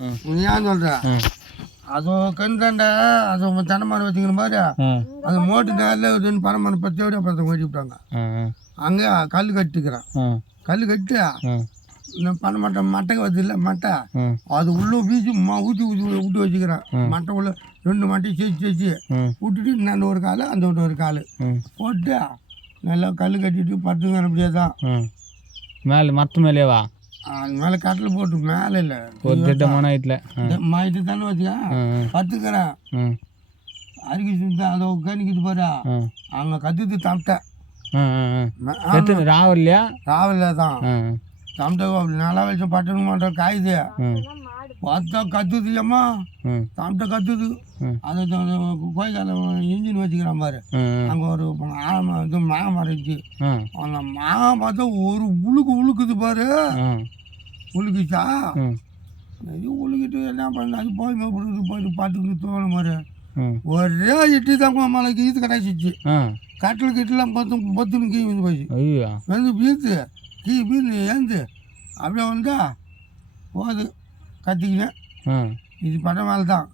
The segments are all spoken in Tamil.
நீ ஏன் சொல்ற அது கண்டாண்டா அது தென்னை மரம் வச்சுக்கிற மாதிரி அந்த மோட்டு நேரில் ரெண்டு பனை மரம் 10 ஓடி அப்புறம் ஓடி விட்டாங்க. அங்கே கல் கட்டிக்கிறான். கல் கட்டி இந்த பனை மட்டைக்கு வருது இல்லை மட்டை அது உள்ளே வீசி ஊற்றி ஊற்றி விட்டு வச்சுக்கிறான். மட்டை உள்ள 2 மட்டையும் சேர்த்து விட்டுட்டு நான் ஒரு கால் அந்த ஒரு கால் போட்டு நல்லா கல் கட்டிட்டு படுத்துக்கிற அப்படியே தான் மேலே மற்ற மேலேவா அது மேலே கட்டில் போட்டு மேலே இல்லை ஒரு திட்டமான வீட்டில் மாயிட்டு தானே வச்சுக்க பத்துக்கிறேன் அரிக்கிட்டு அதை கணிக்கிட்டு போறா அங்கே கத்துது தம்ட்டேன் ராவல்லையா ராவல்ல தான் தம்ட்டை நல்லா வச்சு பட்டணம் மாட்டோம் காயுது பார்த்தா கத்துது அம்மா தம்ட்டை கத்துது அது கோயிக்கால இன்ஜின் வச்சுக்கிறான் பாரு அங்கே ஒரு இது மாமரம் இருந்துச்சு அந்த மாகம் பார்த்தா ஒரு உழுக்குது பாரு உழுக்குச்சா இது உழுக்கிட்டு என்ன பண்ண அது போயிட்டு பார்த்துக்கிட்டு தோணும் மாதிரி ஒரே இட்லி தான் மலைக்கு இது கிடைச்சிச்சு கட்டில் கிட்டலாம் பொத்துன்னு கீ வந்து போச்சு வந்து வீழ்த்து கீ வீழ்ந்து ஏந்து அப்படியே வந்தா போகுது கத்திக்கினேன் இது படம் மேலே தான்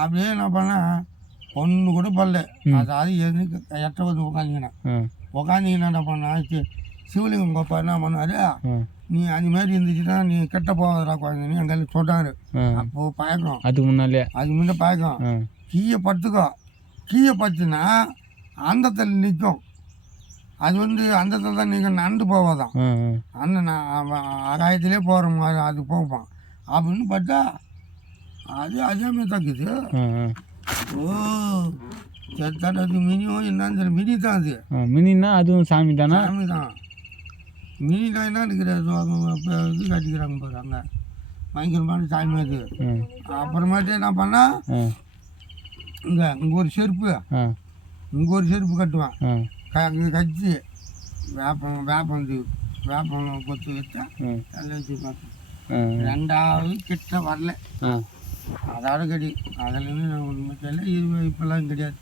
அப்படியே என்ன பண்ணேன் ஒன்று கூட பண்ணல அதாவது எது எட்ட வந்து உட்காந்துக்கினேன் என்ன பண்ணாச்சு சிவலிங்கம் பாப்பா என்ன பண்ணாரு நீ அந்த மாதிரி இருந்துச்சுன்னா நீ கெட்ட போவதா குழந்தைன்னு எங்கள் சொல்கிறாரு. அப்போது பழக்கம் அதுக்கு முன்னே பழக்கம் கீயை படுத்துக்கோ கீயை படுத்துனா அந்தத்தில் நிற்கும் அது வந்து அந்தத்தில் தான் நிற்கும் நடந்து போவாதான் அந்த ஆகாயத்திலே போகிற மாதிரி அது போவான் அப்படின்னு பார்த்தா அது அதேமாதிரி தக்குது. ஓ சரி அது மினியும் என்னன்னு சொல்லி மினி தான் அது மினின்னா அதுவும் சாமி தானே சாமி தான் மினி தான் என்ன இருக்கிறது இது கட்டிக்கிறாங்க பாரு அங்கே பயங்கரமான சாமி அது. அப்புறமேட்டு என்ன பண்ணா இங்கே ஒரு செருப்பு கட்டுவான் அங்கே கட்டி வேப்பம் கொத்து வச்சா தள்ளி வச்சு பார்த்தேன். 2வது கிட்ட வரல அதோட கடி அதில் ஒன்றுமே தெரியல. இப்பெல்லாம் கிடையாது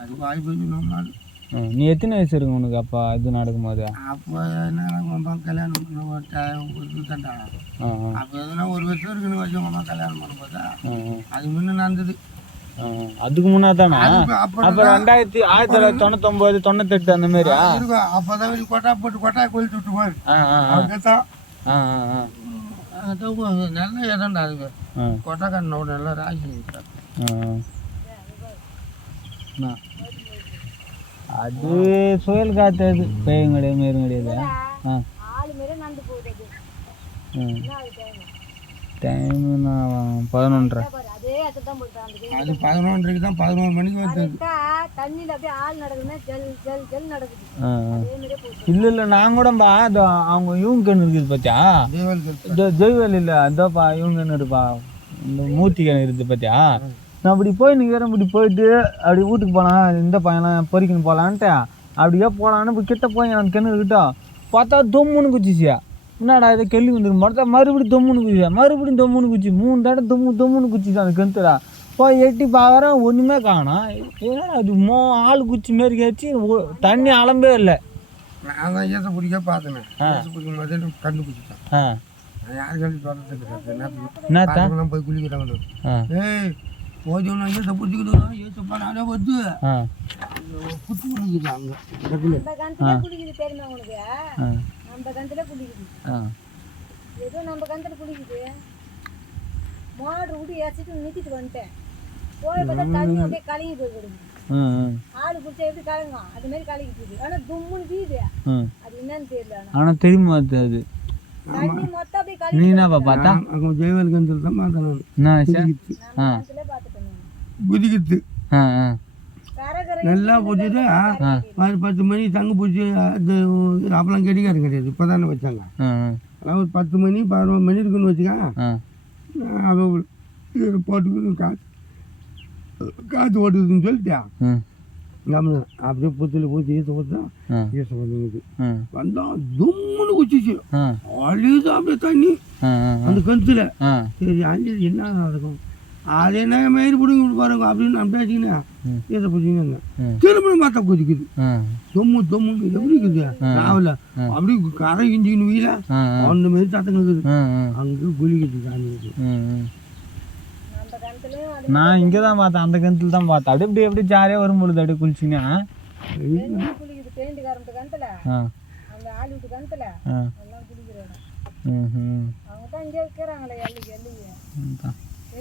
அது வாய்ப்பு நம்ம. நீ எத்தனை வயசு இருக்கு உனக்கு அப்போ இது நடக்கும்போது? அப்போ என்ன கல்யாணம் பண்ண தண்டா அப்போ எதுனா ஒரு வருஷம் இருக்குன்னு வச்சு அம்மா கல்யாணம் பண்ண போதா அது முன்ன நடந்தது. அதுக்கு முன்னாதானே அப்போ 1999 98 அந்த மாதிரி இருக்கும். அப்போதான் கொட்டா போட்டு கொட்டாய் கொளுத்து விட்டு போய் அங்கதான் நல்ல இடம்டா அதுக்கு கொட்டை கண்ணோட நல்லா ராசி. அது சுயல் காத்து அது பேயும் கிடையாது மேலும் கிடையாது. டைம் 11:30 அது 11:30 தான் 11 மணிக்கு வந்து இல்லை நான் கூடப்பா அவங்க இவங்க கண்ணு இருக்குது பார்த்தியா ஜெய்வல் இல்லை அதோப்பா இவங்க கண்ணு இருப்பா இந்த மூர்த்தி கண்ணு இருக்குது பார்த்தியா. நான் அப்படி போய் நிற்கிறேன் இப்படி போயிட்டு அப்படி வீட்டுக்கு போகலாம் இந்த பையன்லாம் பொறிக்கணும் போகலான்ட்டு அப்படியே போகலான்னு இப்போ கிட்ட போய் அந்த கிணறு கிட்டோம் பார்த்தா தொம்முன்னு குச்சிச்சியா. என்னடா இதை கேள்வி வந்துருக்கு பார்த்தா மறுபடியும் தொம்முன்னு குச்சி 3 தடவை தொம்முன்னு குச்சிச்சு அந்த கிணத்துடா. போய் எட்டி பார்க்குறேன் ஒன்றுமே காணோம். ஏன்னா அது ஆள் குச்சி மாரி கேச்சு தண்ணி அலம்பே இல்லை. நான் தான் ஈசை பிடிக்க பார்த்தேன் பிடிக்கும் போது கண்டுபிடிச்சிட்டேன். யார் கல்வி சொல்கிறதுக்கு போய் குளிக்கிறாங்க. ஏய் போஜோன்னா ஈசை பிடிச்சிக்கிட்டு ஈசை பண்ணாலே வந்து புத்து குடிக்குது அங்கே நம்ம கந்தல குளிக்குது ஏதோ நம்ம கந்தல குளிக்குது மாடு விட்டு ஏசிட்டு நிறுத்திட்டு வந்துட்டேன். போய் பார்த்தா தண்ணி அப்படியே கலங்கி போய் கொடுக்குது. ஆடு பிடிச்சா எப்படி கலங்கும் அது மாதிரி கலங்கிட்டு இருக்கு. ஆனால் தும்முன்னு வீது அது என்னன்னு தெரியல. ஆனால் தெரியுமா அது தண்ணி மொத்தம் அப்படியே கலங்கி. நீ என்னப்பா பார்த்தா ஜெய்வல் கந்தல் தான் குதிக்குது நல்லா பிடிச்சிட்டு 10 மணி தங்க பிடிச்சி அது அப்பெல்லாம் கிடையாது இப்போ தானே வச்சாங்க. அதான் ஒரு 10 மணி 11 மணி இருக்குன்னு வச்சுக்க போட்டு காற்று ஓட்டுதுன்னு சொல்லிட்டியா அப்படியே புத்துல பூச்சி ஈசை ஊற்றான் ஈசை வந்துங்குது வந்தா தும்முன்னு குச்சிச்சு அழியுது அப்படியே தண்ணி அந்த கழுத்துல. சரி அஞ்சு என்ன நடக்கும் அது என்ன மயிறு பிடிங்க பாருங்க அப்படின்னு நம்பியாச்சிங்கன்னா ஈசை பிடிச்சிங்க திரும்ப பார்த்தா குதிக்குது தொம்மு எப்படி இருக்குது ராவில் அப்படி கரை இஞ்சின்னு வீல அந்த மாரி சத்தம் இருக்குது அங்கே குளிக்குது சாமி. அந்த கிணத்துலயும் அது நான் இங்கே தான் பார்த்தேன், அந்த கிணத்துல தான் பார்த்தேன். அப்படியே எப்படி ஜாலியாக வரும் பொழுது அப்படியே குளிச்சிங்கன்னா ரெண்டு குளிக்குது. பெயிண்ட்காரன் கிணத்துல, ஆ அந்த ஆலிவுட் கிணத்துல ஆ எல்லாம் குளிக்கிற இடம். ம் ம் அவங்க தான் இங்கே இருக்கிறாங்களே எல்லைக்கு. அதான்.